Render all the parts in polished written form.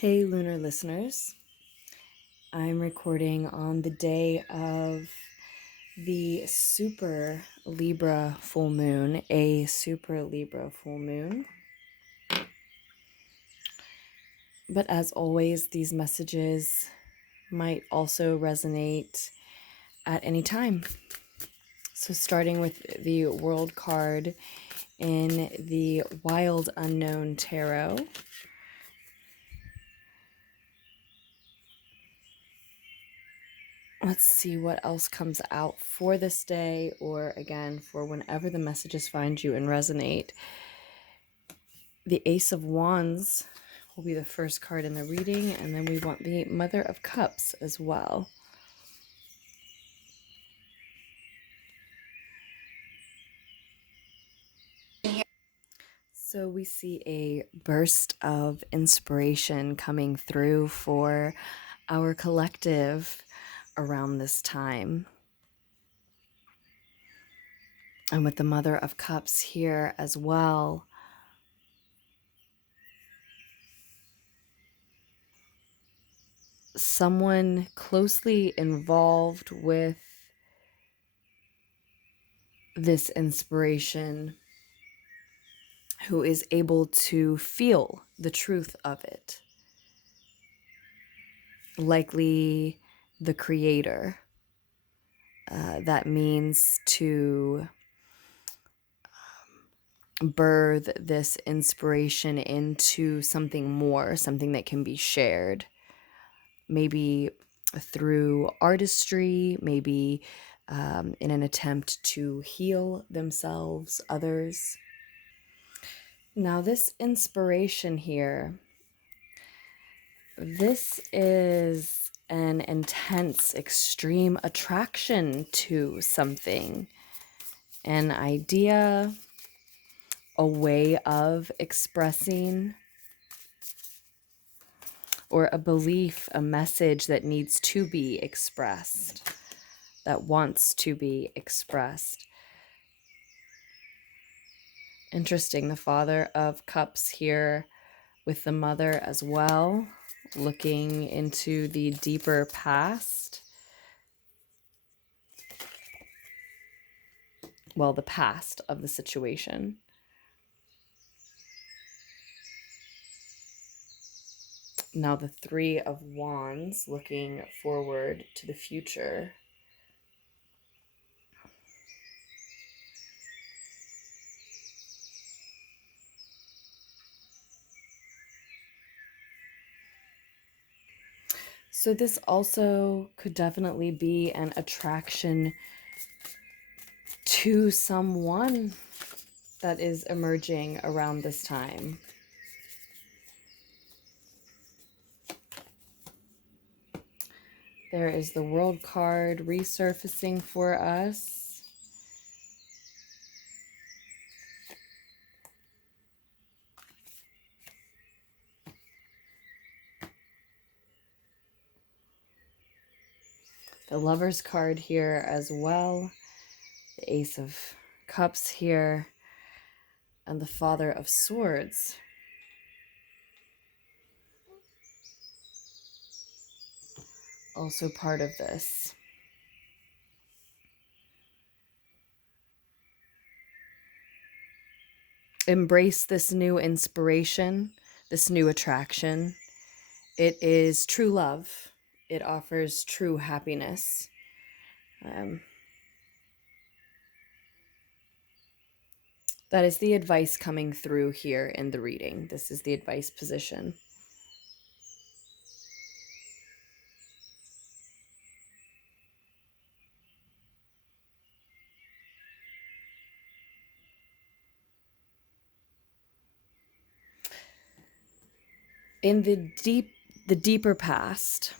Hey, Lunar listeners. I'm recording on the day of the super Libra full moon, a super Libra full moon. But as always, these messages might also resonate at any time. So starting with the World card in the Wild Unknown Tarot. Let's see what else comes out for this day, or again, for whenever the messages find you and resonate. The Ace of Wands will be the first card in the reading, and then we want the Mother of Cups as well. So we see a burst of inspiration coming through for our collective around this time. And with the Mother of Cups here as well, someone closely involved with this inspiration who is able to feel the truth of it. Likely the creator. That means to birth this inspiration into something more, something that can be shared. Maybe through artistry, maybe in an attempt to heal themselves, others. Now, this inspiration here, this is an intense, extreme attraction to something, an idea, a way of expressing, or a belief, a message that needs to be expressed, that wants to be expressed. Interesting, the Father of Cups here with the Mother as well, looking into the deeper past. Well, the past of the situation. Now the Three of Wands, looking forward to the future. So this also could definitely be an attraction to someone that is emerging around this time. There is the World card resurfacing for us. The Lovers card here as well. The Ace of Cups here. And the Father of Swords. Also part of this. Embrace this new inspiration, this new attraction. It is true love. It offers true happiness. That is the advice coming through here in the reading. This is the advice position. In the deeper past,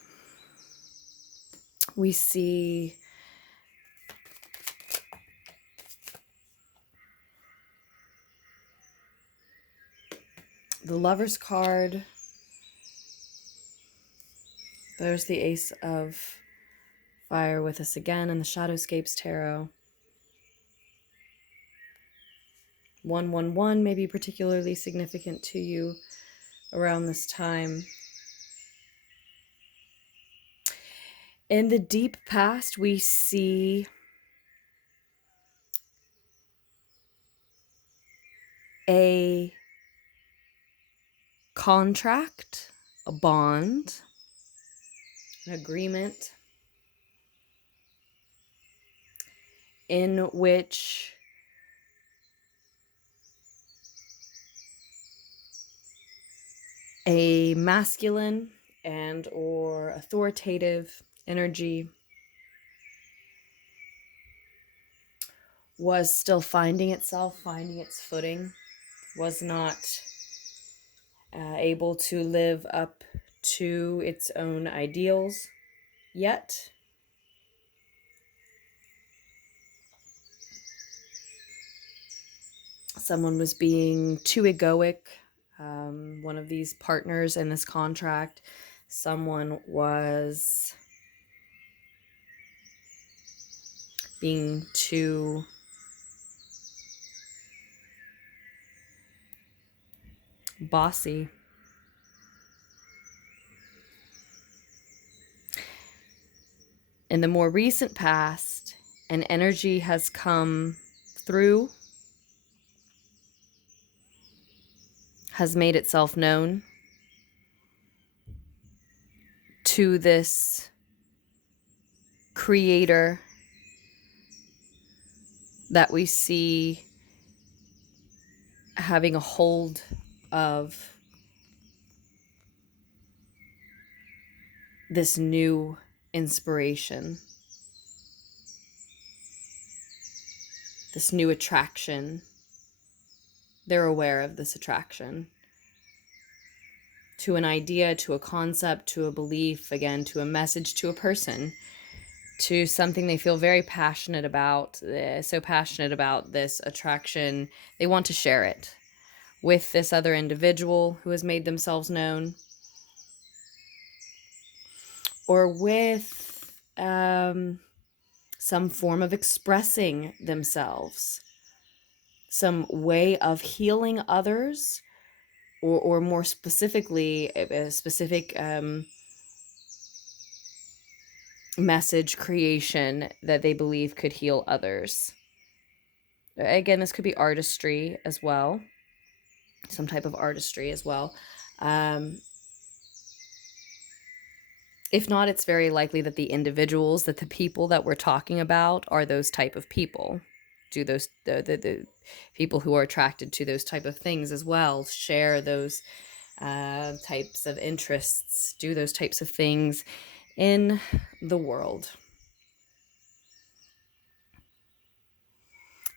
we see the Lover's card. There's the Ace of Fire with us again in the Shadowscapes Tarot. 111 may be particularly significant to you around this time. In the deep past, we see a contract, a bond, an agreement in which a masculine and or authoritative energy was still finding itself, finding its footing, was not able to live up to its own ideals yet. Someone was being too egoic. One of these partners in this contract, someone was being too bossy. In the more recent past, an energy has come through, has made itself known to this creator that we see having a hold of this new inspiration, this new attraction. They're aware of this attraction to an idea, to a concept, to a belief, again, to a message, to a person, to something they feel very passionate about, so passionate about this attraction, they want to share it with this other individual who has made themselves known, or with some form of expressing themselves, some way of healing others, or more specifically, a specific message creation that they believe could heal others. Again, this could be artistry as well, some type of artistry as well. If not, it's very likely that the individuals, that the people that we're talking about are those type of people. Do those the people who are attracted to those type of things as well share those types of interests, do those types of things in the world.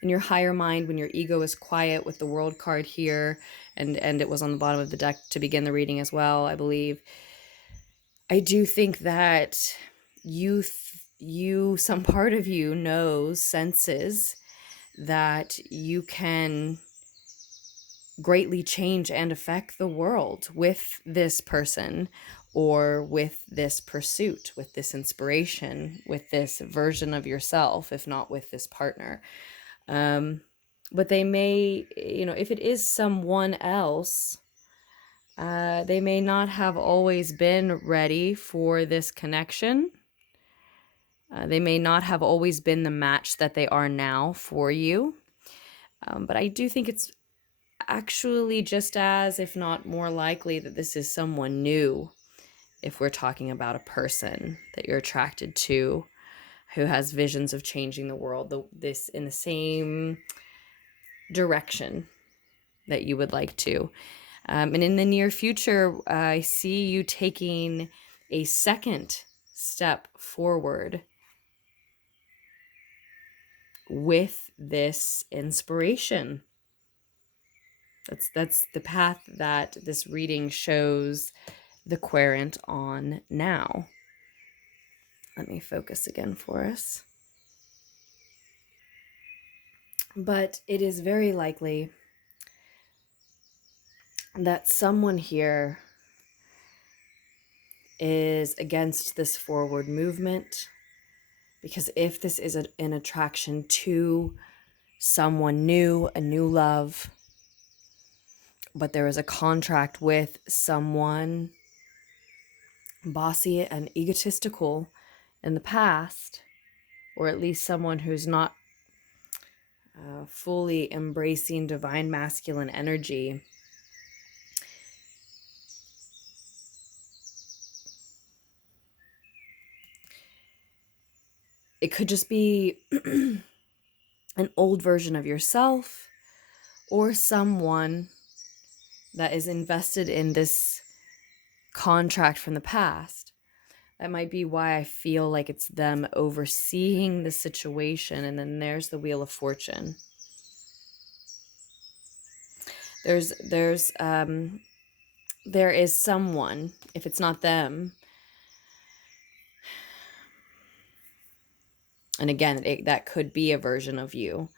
In your higher mind, when your ego is quiet, with the World card here, and it was on the bottom of the deck to begin the reading as well, I believe, I do think that you, some part of you knows, senses that you can greatly change and affect the world with this person, or with this pursuit, with this inspiration, with this version of yourself, if not with this partner. But they may, if it is someone else, they may not have always been ready for this connection. They may not have always been the match that they are now for you. But I do think it's actually just as, if not more likely, that this is someone new, if we're talking about a person that you're attracted to who has visions of changing the world, this in the same direction that you would like to. And in the near future, I see you taking a second step forward with this inspiration. That's the path that this reading shows the querent on now. Let me focus again for us. But it is very likely that someone here is against this forward movement, because if this is an attraction to someone new, a new love, but there is a contract with someone bossy and egotistical, in the past, or at least someone who's not fully embracing divine masculine energy, it could just be an old version of yourself, or someone that is invested in this contract from the past. That might be why I feel like it's them overseeing the situation. And then there's the Wheel of Fortune. There is someone, if it's not them, and again, that could be a version of you,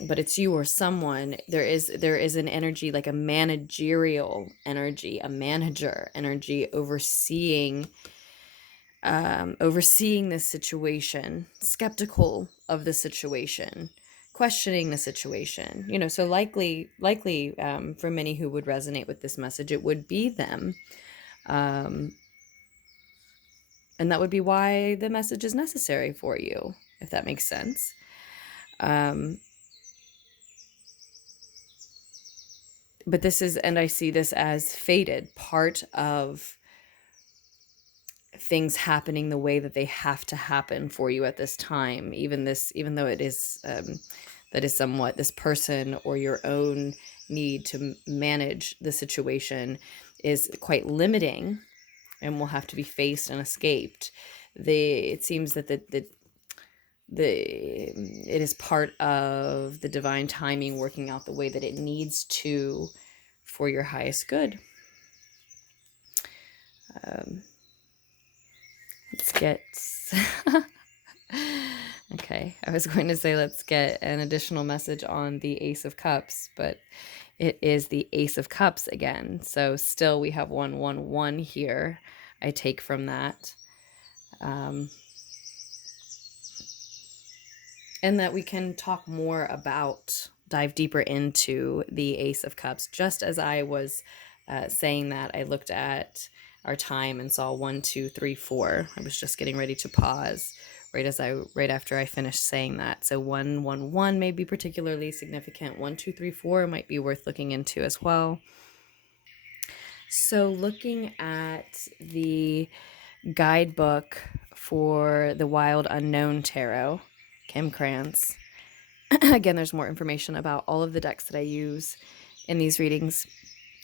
but it's you or someone. There is an energy, like a managerial energy, a manager energy, overseeing this situation, skeptical of the situation, questioning the situation. So likely for many who would resonate with this message, it would be them. And that would be why the message is necessary for you, if that makes sense. But this is, and I see this as fated, part of things happening the way that they have to happen for you at this time. Even though it is, that is somewhat this person or your own need to manage the situation is quite limiting and will have to be faced and escaped. It seems that it is part of the divine timing working out the way that it needs to for your highest good. Let's get okay, I was going to say let's get an additional message on the Ace of Cups, but it is the Ace of Cups again. So still we have 111 here, I take from that. And that we can talk more about, dive deeper into the Ace of Cups. Just as I was saying that, I looked at our time and saw 1, 2, 3, 4. I was just getting ready to pause right after I finished saying that. So 1, 1, 1 may be particularly significant. 1, 2, 3, 4 might be worth looking into as well. So looking at the guidebook for the Wild Unknown Tarot, Kim Krantz. Again, there's more information about all of the decks that I use in these readings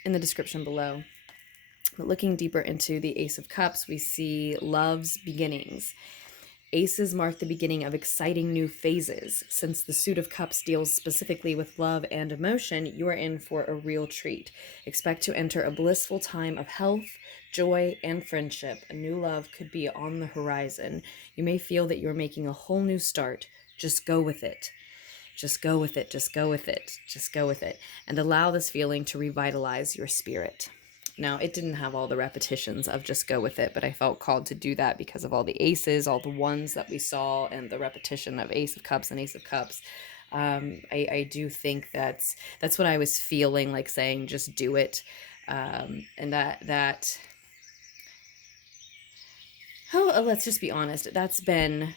in the description below. But looking deeper into the Ace of Cups, we see love's beginnings. Aces mark the beginning of exciting new phases. Since the Suit of Cups deals specifically with love and emotion, you are in for a real treat. Expect to enter a blissful time of health, joy, and friendship. A new love could be on the horizon. You may feel that you're making a whole new start. Just go with it. Just go with it. Just go with it. Just go with it. And allow this feeling to revitalize your spirit. Now, it didn't have all the repetitions of just go with it, but I felt called to do that because of all the aces, all the ones that we saw, and the repetition of Ace of Cups and Ace of Cups. I do think that's what I was feeling like saying, just do it. And that let's just be honest, that's been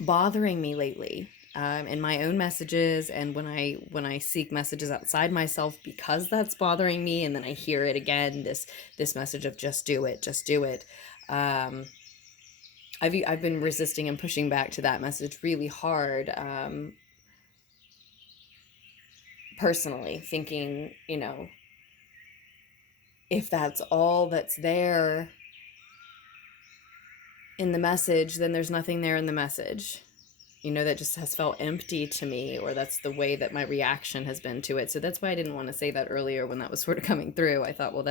bothering me lately. In my own messages, and when I seek messages outside myself, because that's bothering me, and then I hear it again, this message of just do it. I've been resisting and pushing back to that message really hard, personally, thinking, if that's all that's there in the message, then there's nothing there in the message. That just has felt empty to me, or that's the way that my reaction has been to it. So that's why I didn't want to say that earlier when that was sort of coming through. I thought, well,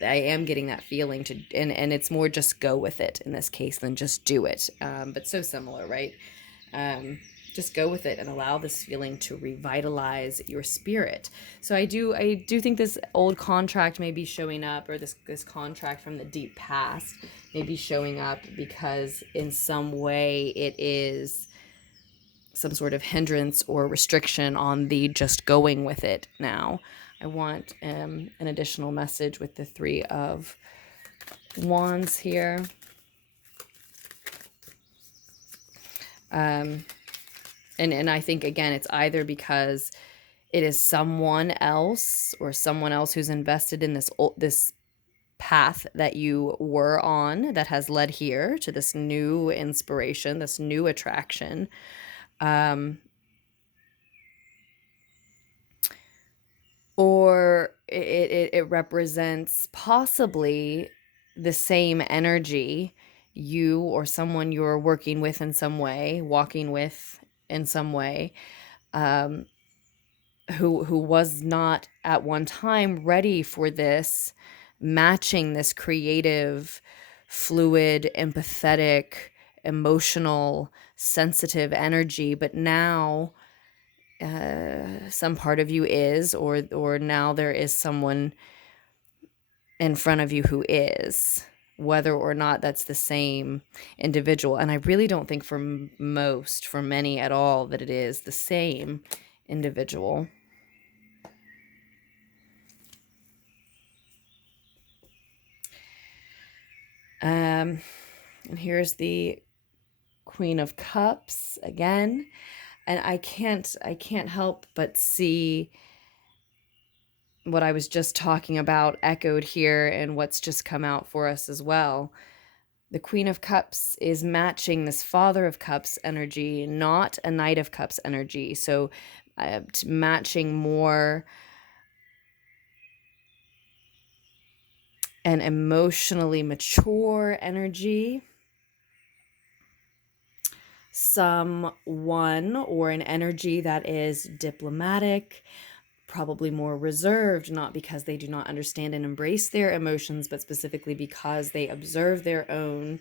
I am getting that feeling and it's more just go with it in this case than just do it. But so similar, right? Just go with it and allow this feeling to revitalize your spirit. So I do think this old contract may be showing up, or this contract from the deep past may be showing up because in some way it is some sort of hindrance or restriction on the just going with it now. I want an additional message with the Three of Wands here. And I think, again, it's either because it is someone else who's invested in this path that you were on that has led here to this new inspiration, this new attraction. Or it represents possibly the same energy you or someone you're working with in some way, walking with in some way, who was not at one time ready for this, matching this creative, fluid, empathetic, emotional, sensitive energy, but now some part of you is, or now there is someone in front of you who is, whether or not that's the same individual. And I really don't think for many at all, that it is the same individual. And here's the Queen of Cups again. And I can't help but see what I was just talking about echoed here and what's just come out for us as well. The Queen of Cups is matching this Father of Cups energy, not a Knight of Cups energy. So matching more an emotionally mature energy. Someone or an energy that is diplomatic, probably more reserved, not because they do not understand and embrace their emotions, but specifically because they observe their own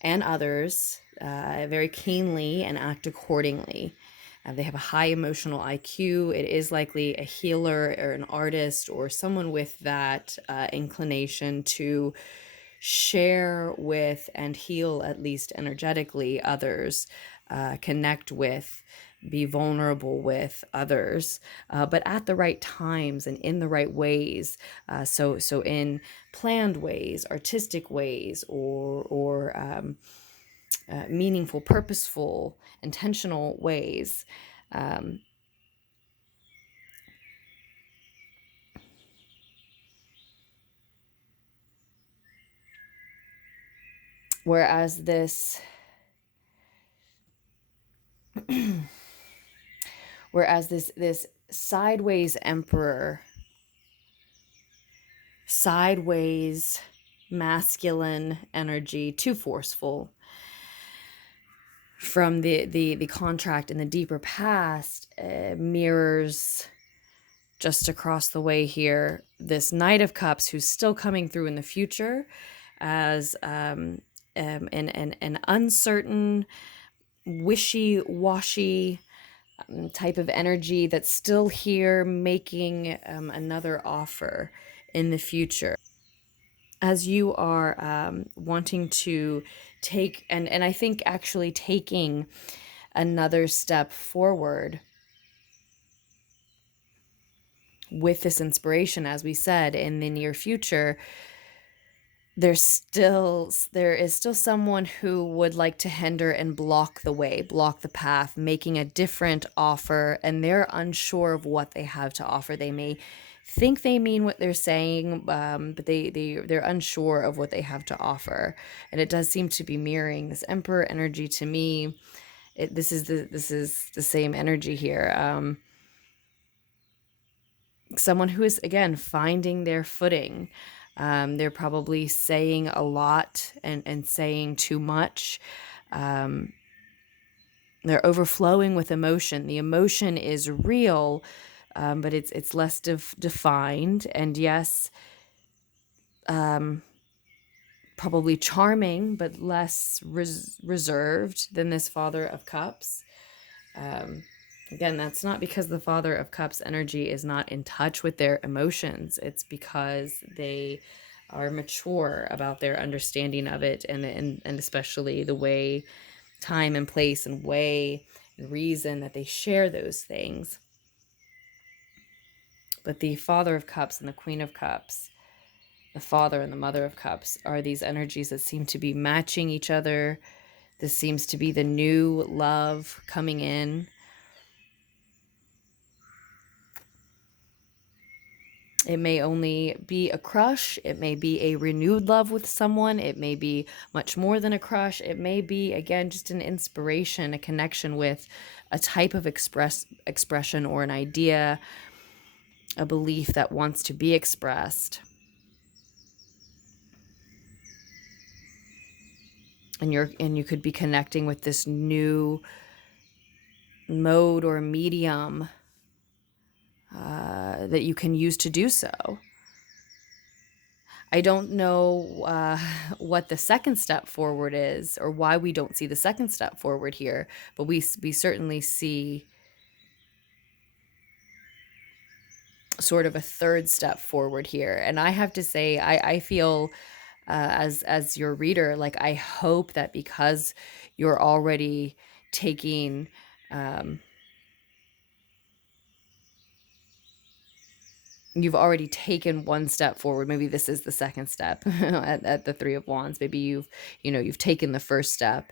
and others very keenly and act accordingly. They have a high emotional IQ. It is likely a healer or an artist or someone with that inclination to share with and heal, at least energetically, others, connect with, be vulnerable with others, but at the right times and in the right ways. So in planned ways, artistic ways, or meaningful, purposeful, intentional ways. Whereas this sideways emperor, sideways masculine energy, too forceful, from the contract in the deeper past, mirrors just across the way here this Knight of Cups who's still coming through in the future as an uncertain, wishy-washy type of energy that's still here, making another offer in the future. As you are wanting to take, and I think actually taking another step forward with this inspiration, as we said, in the near future, there is still someone who would like to hinder and block the way, block the path, making a different offer, and they're unsure of what they have to offer. They may think they mean what they're saying, but they're unsure of what they have to offer. And it does seem to be mirroring this Emperor energy to me. This is the same energy here. Someone who is, again, finding their footing. They're probably saying a lot and saying too much. They're overflowing with emotion. The emotion is real, but it's less defined. And yes, probably charming, but less reserved than this Father of Cups. Again, that's not because the Father of Cups energy is not in touch with their emotions. It's because they are mature about their understanding of it, and especially the way, time and place and way and reason that they share those things. But the Father of Cups and the Queen of Cups, the Father and the Mother of Cups, are these energies that seem to be matching each other. This seems to be the new love coming in. It may only be a crush. It may be a renewed love with someone. It may be much more than a crush. It may be, again, just an inspiration, a connection with a type of expression or an idea, a belief that wants to be expressed. And you could be connecting with this new mode or medium that you can use to do so. I don't know what the second step forward is, or why we don't see the second step forward here, but we certainly see sort of a third step forward here. And I have to say, I feel as your reader, like, I hope that because you're already taking you've already taken one step forward. Maybe this is the second step at the Three of Wands. Maybe you've taken the first step,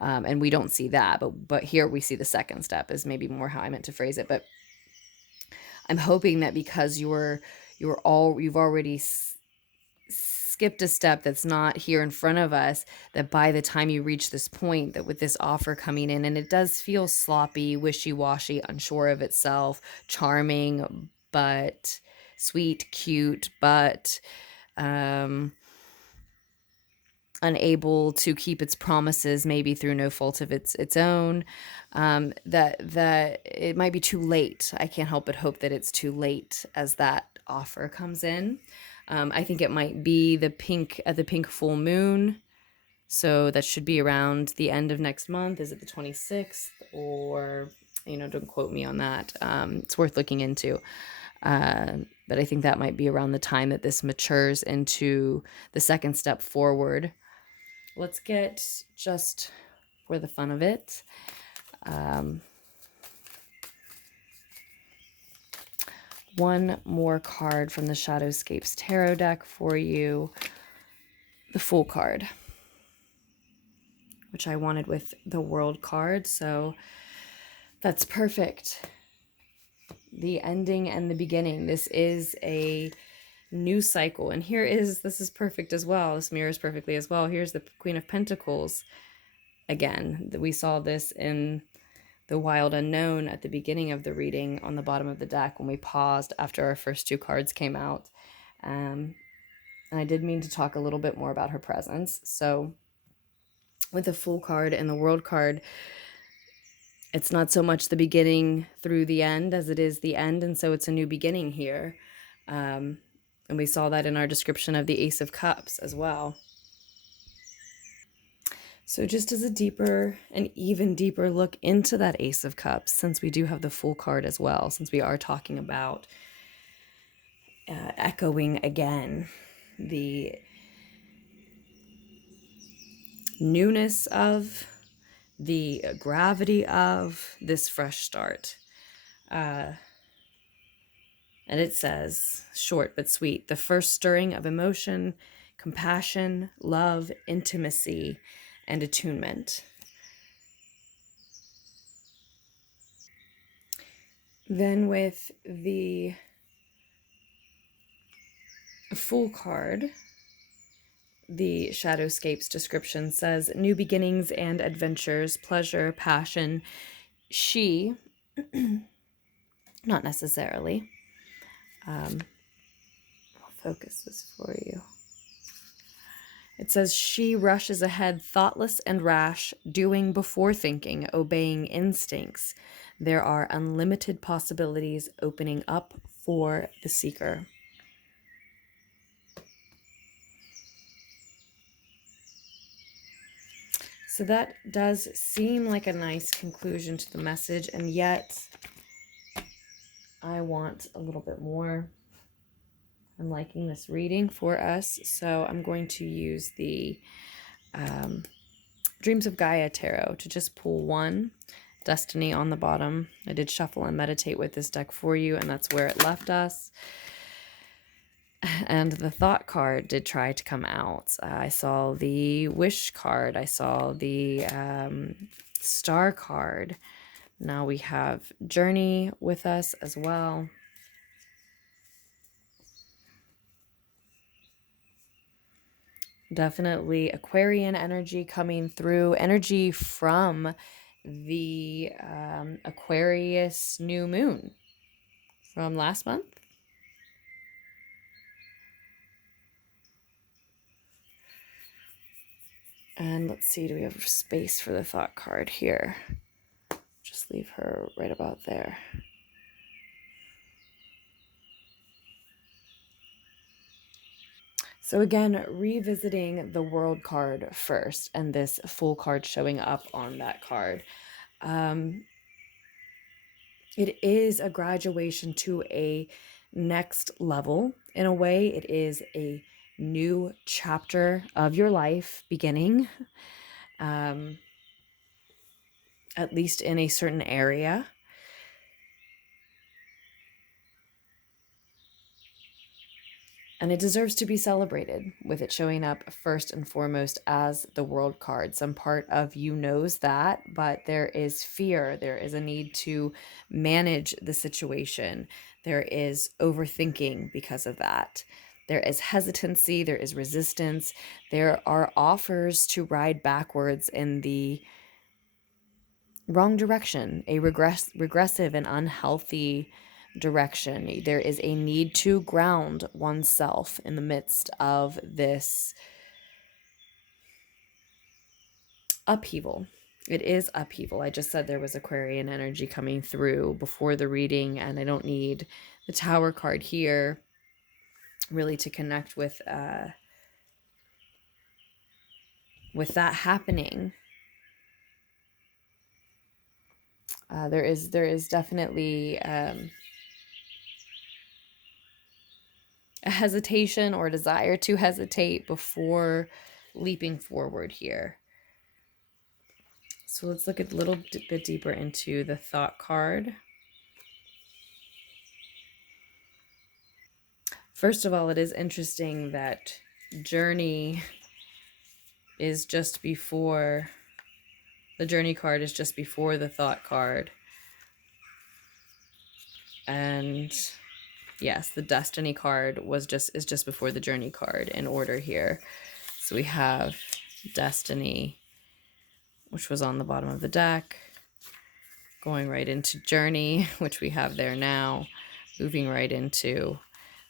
and we don't see that, but here we see the second step is maybe more how I meant to phrase it. But I'm hoping that because you've already skipped a step that's not here in front of us, that by the time you reach this point, that with this offer coming in, and it does feel sloppy, wishy-washy, unsure of itself, charming, but sweet, cute, but unable to keep its promises, maybe through no fault of its own, that it might be too late. I can't help but hope that it's too late as that offer comes in. I think it might be the pink full moon. So that should be around the end of next month. Is it the 26th? Or, don't quote me on that. It's worth looking into. But I think that might be around the time that this matures into the second step forward. Let's get, just for the fun of it, one more card from the Shadowscapes Tarot deck for you. The Fool card, which I wanted with the World card, so that's perfect. The ending and the beginning. This is a new cycle, and this is perfect as well. This mirrors perfectly as well. Here's the Queen of Pentacles again. We saw this in the Wild Unknown at the beginning of the reading on the bottom of the deck when we paused after our first two cards came out. And I did mean to talk a little bit more about her presence. So with the Fool card and the World card, it's not so much the beginning through the end as it is the end, and so it's a new beginning here. And we saw that in our description of the Ace of Cups as well. So just as an even deeper look into that Ace of Cups, since we do have the Fool card as well, since we are talking about echoing again the newness of, the gravity of this fresh start. And it says, short but sweet, the first stirring of emotion, compassion, love, intimacy, and attunement. Then with the Fool card, the Shadowscapes description says, new beginnings and adventures, pleasure, passion. She, not necessarily. I'll focus this for you. It says, she rushes ahead, thoughtless and rash, doing before thinking, obeying instincts. There are unlimited possibilities opening up for the seeker. So that does seem like a nice conclusion to the message, and yet I want a little bit more. I'm liking this reading for us, so I'm going to use the Dreams of Gaia Tarot to just pull one Destiny on the bottom. I did shuffle and meditate with this deck for you, and that's where it left us. And the thought card did try to come out. I saw the wish card. I saw the star card. Now we have journey with us as well. Definitely Aquarian energy coming through. Energy from the Aquarius new moon from last month. And let's see, do we have space for the thought card here? Just leave her right about there. So again, revisiting the world card first and this full card showing up on that card. It is a graduation to a next level. In a way, it is a new chapter of your life beginning, at least in a certain area. And it deserves to be celebrated, with it showing up first and foremost as the world card. Some part of you knows that, but there is fear. There is a need to manage the situation. There is overthinking because of that. There is hesitancy. There is resistance. There are offers to ride backwards in the wrong direction, a regressive and unhealthy direction. There is a need to ground oneself in the midst of this upheaval. It is upheaval. I just said there was Aquarian energy coming through before the reading, and I don't need the Tower card here really to connect with that happening. There is definitely a hesitation or desire to hesitate before leaping forward here. So let's look a little bit deeper into the thought card. First of all, it is interesting that journey is just before, the journey card is just before the thought card. And yes, the destiny card is just before the journey card in order here. So we have destiny, which was on the bottom of the deck, going right into journey, which we have there now, moving right into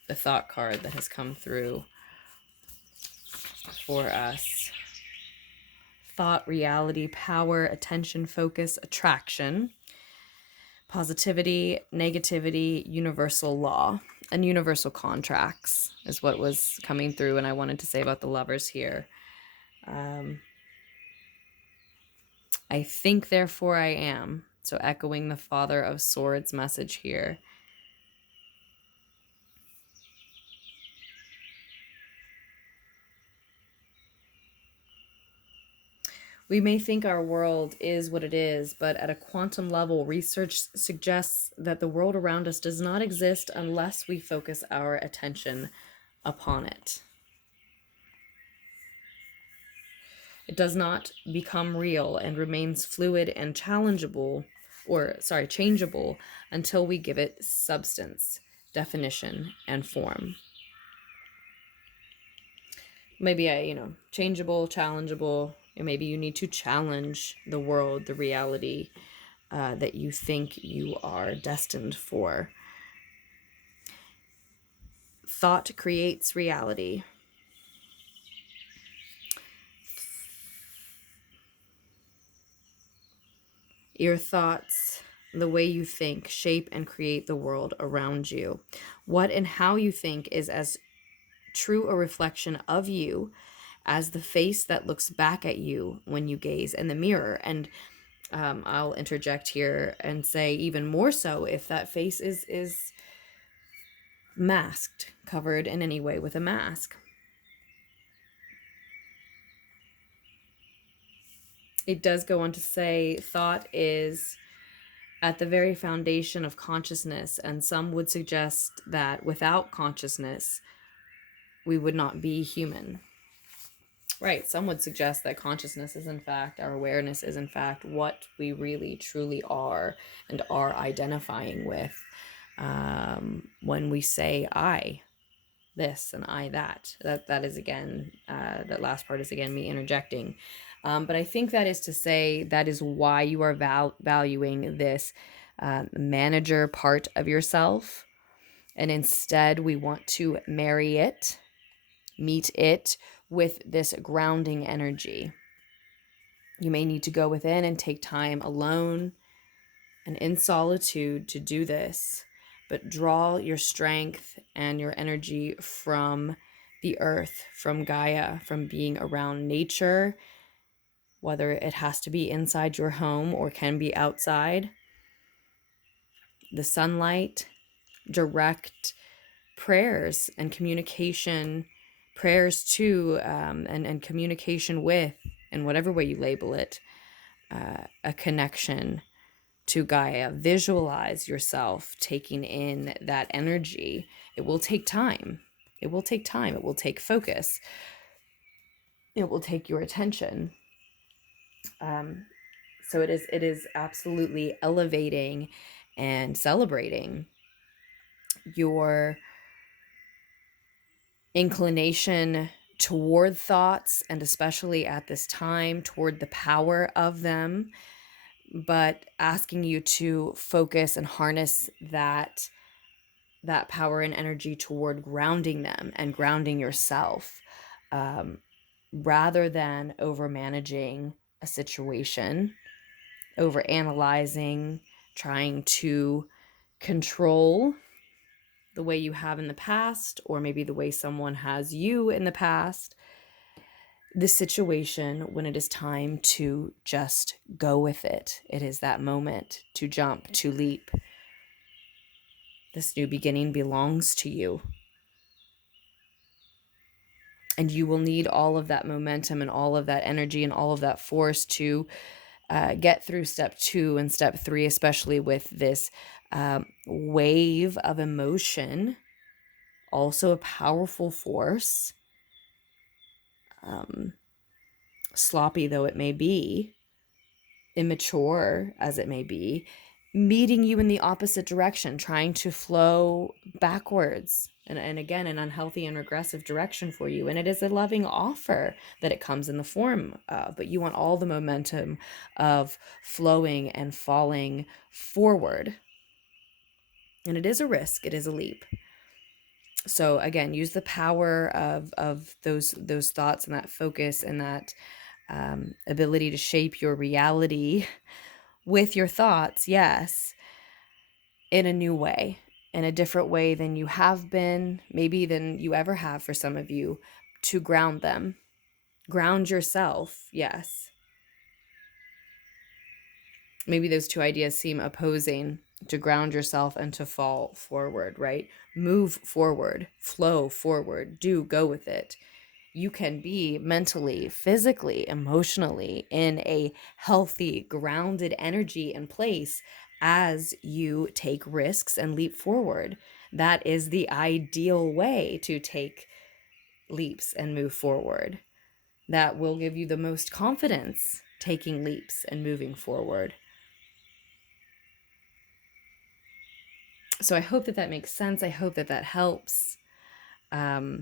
the thought card that has come through for us. Thought, reality, power, attention, focus, attraction, positivity, negativity, universal law, and universal contracts is what was coming through. And I wanted to say about the Lovers here. I think, therefore I am. So echoing the Father of Swords message here. We may think our world is what it is, but at a quantum level, research suggests that the world around us does not exist unless we focus our attention upon it. It does not become real and remains fluid and changeable until we give it substance, definition, and form. Maybe changeable, challengeable. Maybe you need to challenge the world, the reality that you think you are destined for. Thought creates reality. Your thoughts, the way you think, shape and create the world around you. What and how you think is as true a reflection of you as the face that looks back at you when you gaze in the mirror. And I'll interject here and say even more so if that face is masked, covered in any way with a mask. It does go on to say thought is at the very foundation of consciousness, and some would suggest that without consciousness, we would not be human. Right, some would suggest that consciousness is in fact, our awareness is in fact what we really truly are and are identifying with when we say I this and I that. That is again, that last part is again me interjecting. But I think that is to say that is why you are valuing this manager part of yourself. And instead we want to marry it, meet it with this grounding energy. You may need to go within and take time alone and in solitude to do this, but draw your strength and your energy from the earth, from Gaia, from being around nature, whether it has to be inside your home or can be outside. The sunlight, direct prayers and communication, prayers to and communication with, in whatever way you label it, a connection to Gaia. Visualize yourself taking in that energy. It will take time. It will take time. It will take focus. It will take your attention. So it is absolutely elevating and celebrating your inclination toward thoughts, and especially at this time, toward the power of them, but asking you to focus and harness that power and energy toward grounding them and grounding yourself, rather than over managing a situation, over analyzing, trying to control the way you have in the past, or maybe the way someone has you in the past. This situation, when it is time to just go with it, it is that moment to jump, to leap. This new beginning belongs to you. And you will need all of that momentum and all of that energy and all of that force to get through step 2 and step 3, especially with this wave of emotion, also a powerful force, sloppy though it may be, immature as it may be, meeting you in the opposite direction, trying to flow backwards, and again, an unhealthy and regressive direction for you. And it is a loving offer that it comes in the form of, but you want all the momentum of flowing and falling forward. And it is a risk, it is a leap. So again, use the power of those thoughts and that focus and that ability to shape your reality with your thoughts, yes, in a new way, in a different way than you have been, maybe than you ever have for some of you, to ground them. Ground yourself, yes. Maybe those two ideas seem opposing, to ground yourself and to fall forward, right? Move forward, flow forward, go with it. You can be mentally, physically, emotionally in a healthy, grounded energy and place as you take risks and leap forward. That is the ideal way to take leaps and move forward. That will give you the most confidence taking leaps and moving forward. So I hope that makes sense. I hope that helps. I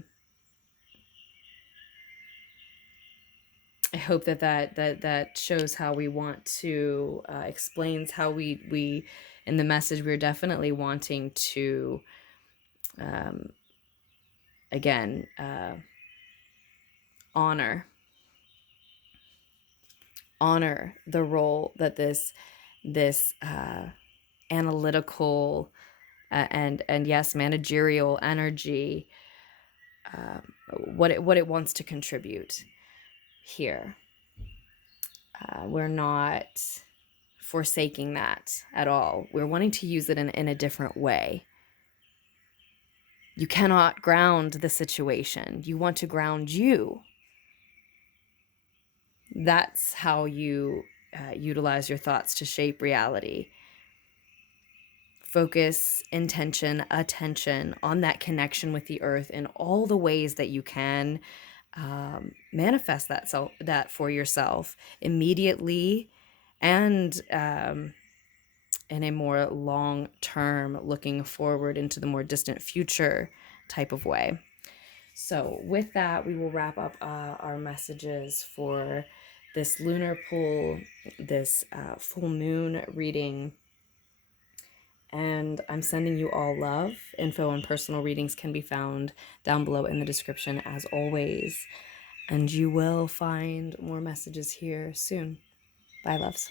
hope that shows how we want to, explains how we in the message, we're definitely wanting to, again, honor the role that this analytical and yes, managerial energy, what it wants to contribute here. We're not forsaking that at all. We're wanting to use it in a different way. You cannot ground the situation. You want to ground you. That's how you utilize your thoughts to shape reality. focus, intention, attention on that connection with the earth in all the ways that you can. Manifest that for yourself immediately, and in a more long term, looking forward into the more distant future type of way. So with that, we will wrap up our messages for this lunar pool, this full moon reading. And I'm sending you all love. Info and personal readings can be found down below in the description, as always. And you will find more messages here soon. Bye, loves.